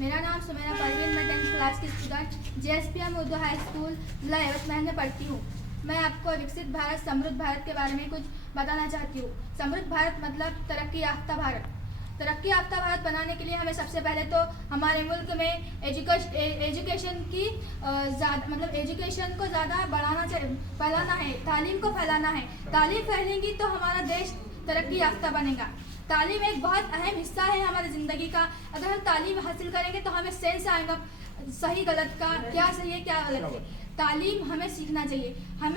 मेरा नाम सुमेरा परवीन, मैं 10th क्लास की student JSPM Urdu high school जिला यवतमाल में पढ़ती हूँ। मैं आपको विकसित भारत, समृद्ध भारत के बारे में कुछ बताना चाहती हूँ। समृद्ध भारत मतलब तरक्की याफ्ता भारत। तरक्की याफ्ता भारत बनाने के लिए हमें सबसे पहले तो हमारे मुल्क में एजुकेशन की एजुकेशन को ज़्यादा फैलाना है, तालीम को फैलाना है। तालीम फैलेगी तो हमारा देश तरक्की याफ्ता बनेगा। तालीम एक बहुत अहम हिस्सा है हमारी ज़िंदगी का। अगर हम तालीम हासिल करेंगे तो हमें सेंस आएगा सही गलत का, क्या सही है क्या गलत है। तालीम हमें सीखना चाहिए। हम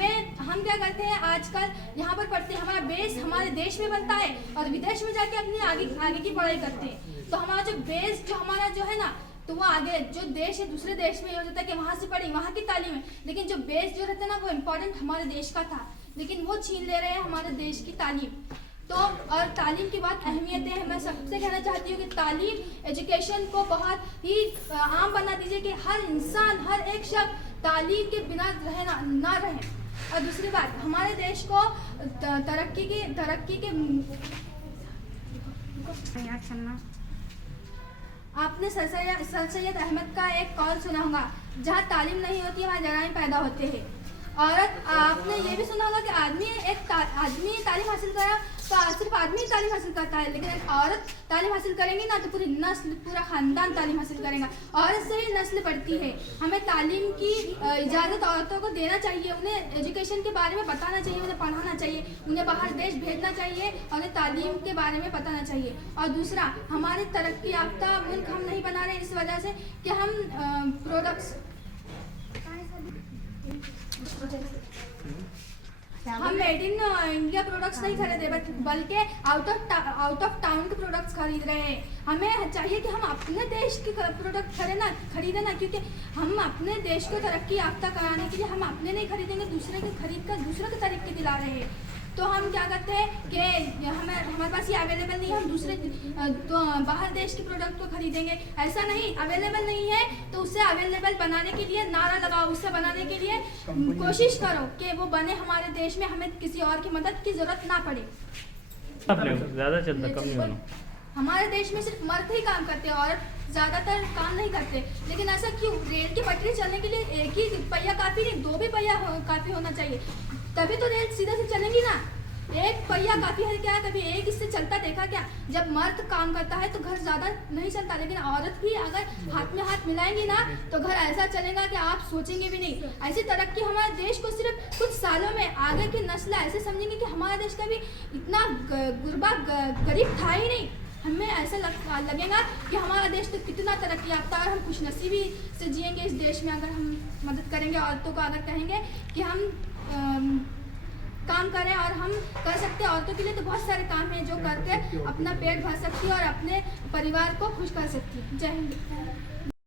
क्या करते हैं आजकल यहाँ पर पढ़ते हैं, हमारा बेस हमारे देश में बनता है और विदेश में जाके अपनी आगे की पढ़ाई करते हैं। तो हमारा जो बेस हमारा जो है ना, तो वो आगे जो देश है दूसरे देश में ये हो जाता है कि वहाँ से पढ़ी, वहाँ की तालीम है, लेकिन जो बेस जो रहता है ना वो इम्पोर्टेंट हमारे देश का था, लेकिन वो छीन ले रहे हैं हमारे देश की तालीम। तो और तालीम की बहुत अहमियत है। मैं सबसे कहना चाहती हूँ कि तालीम एजुकेशन को बहुत ही आम बना दीजिए कि हर इंसान, हर एक शख्स तालीम के बिना ना रहे। और दूसरी बात, हमारे देश को तरक्की के आपने सर सैयद अहमद का एक कॉल सुना होगा, जहाँ तालीम नहीं होती वहाँ जराइम पैदा होते हैं। औरत, आपने ये भी सुना होगा कि आदमी तालीम हासिल करा तो सिर्फ आदमी ही तालीम हासिल करता है, लेकिन एक औरत तालीम हासिल करेंगी ना तो पूरी नस्ल, पूरा खानदान तालीम हासिल करेगा। औरत से ही नस्ल बढ़ती है। हमें तालीम की इजाज़त औरतों को देना चाहिए, उन्हें एजुकेशन के बारे में बताना चाहिए, उन्हें पढ़ाना चाहिए, उन्हें बाहर देश भेजना चाहिए और उन्हें तालीम के बारे में बताना चाहिए। और दूसरा, हमारे तरक्की याफ्ता मुल्क हम नहीं बना रहे इस वजह से कि हम हम मेड इन इंडिया प्रोडक्ट्स नहीं खरीदे, बल्कि आउट ऑफ टाउन के प्रोडक्ट्स खरीद रहे हैं। हमें चाहिए कि हम अपने देश के प्रोडक्ट खरीदें ना, क्योंकि हम अपने देश को तरक्की याफ्ता कराने के लिए हम अपने नहीं खरीदेंगे, दूसरे के खरीद कर दूसरे के तरीके दिला रहे हैं। तो हम क्या करते हैं कि हमारे पास ये अवेलेबल नहीं है, हम दूसरे तो बाहर देश के प्रोडक्ट को खरीदेंगे। ऐसा नहीं, अवेलेबल नहीं है तो उसे अवेलेबल बनाने के लिए नारा लगाओ, उससे बनाने के लिए कोशिश करो कि वो बने हमारे देश में, हमें किसी और की मदद की जरूरत ना पड़े। ज़्यादा चलता, कम नहीं होना। हमारे देश में सिर्फ मर्द ही काम करते हैं, औरत ज़्यादातर काम नहीं करते। लेकिन ऐसा क्यों? रेल की पटरी चलने के लिए एक ही पहिया काफ़ी नहीं, दो भी पहिया काफ़ी होना चाहिए, तभी तो रेल सीधे से चलेंगी ना। एक पहिया काफ़ी है क्या? कभी एक इससे चलता देखा क्या? जब मर्द काम करता है तो घर ज़्यादा नहीं चलता, लेकिन औरत भी अगर हाथ में हाथ मिलाएंगी ना तो घर ऐसा चलेगा कि आप सोचेंगे भी नहीं। ऐसी तरक्की हमारे देश को सिर्फ कुछ सालों में आगे की नस्ल ऐसे समझेंगे कि हमारा देश कभी इतना गरीब था ही नहीं। हमें ऐसा लगेगा कि हमारा देश तो कितना तरक्की याफ्ता है और हम खुशनसीबी से जिएंगे इस देश में अगर हम मदद करेंगे औरतों को। अगर कहेंगे कि हम काम करें और हम कर सकते हैं, औरतों के लिए तो बहुत सारे काम हैं जो करके अपना पेट भर सकती है और अपने परिवार को खुश कर सकती है। जय हिंद।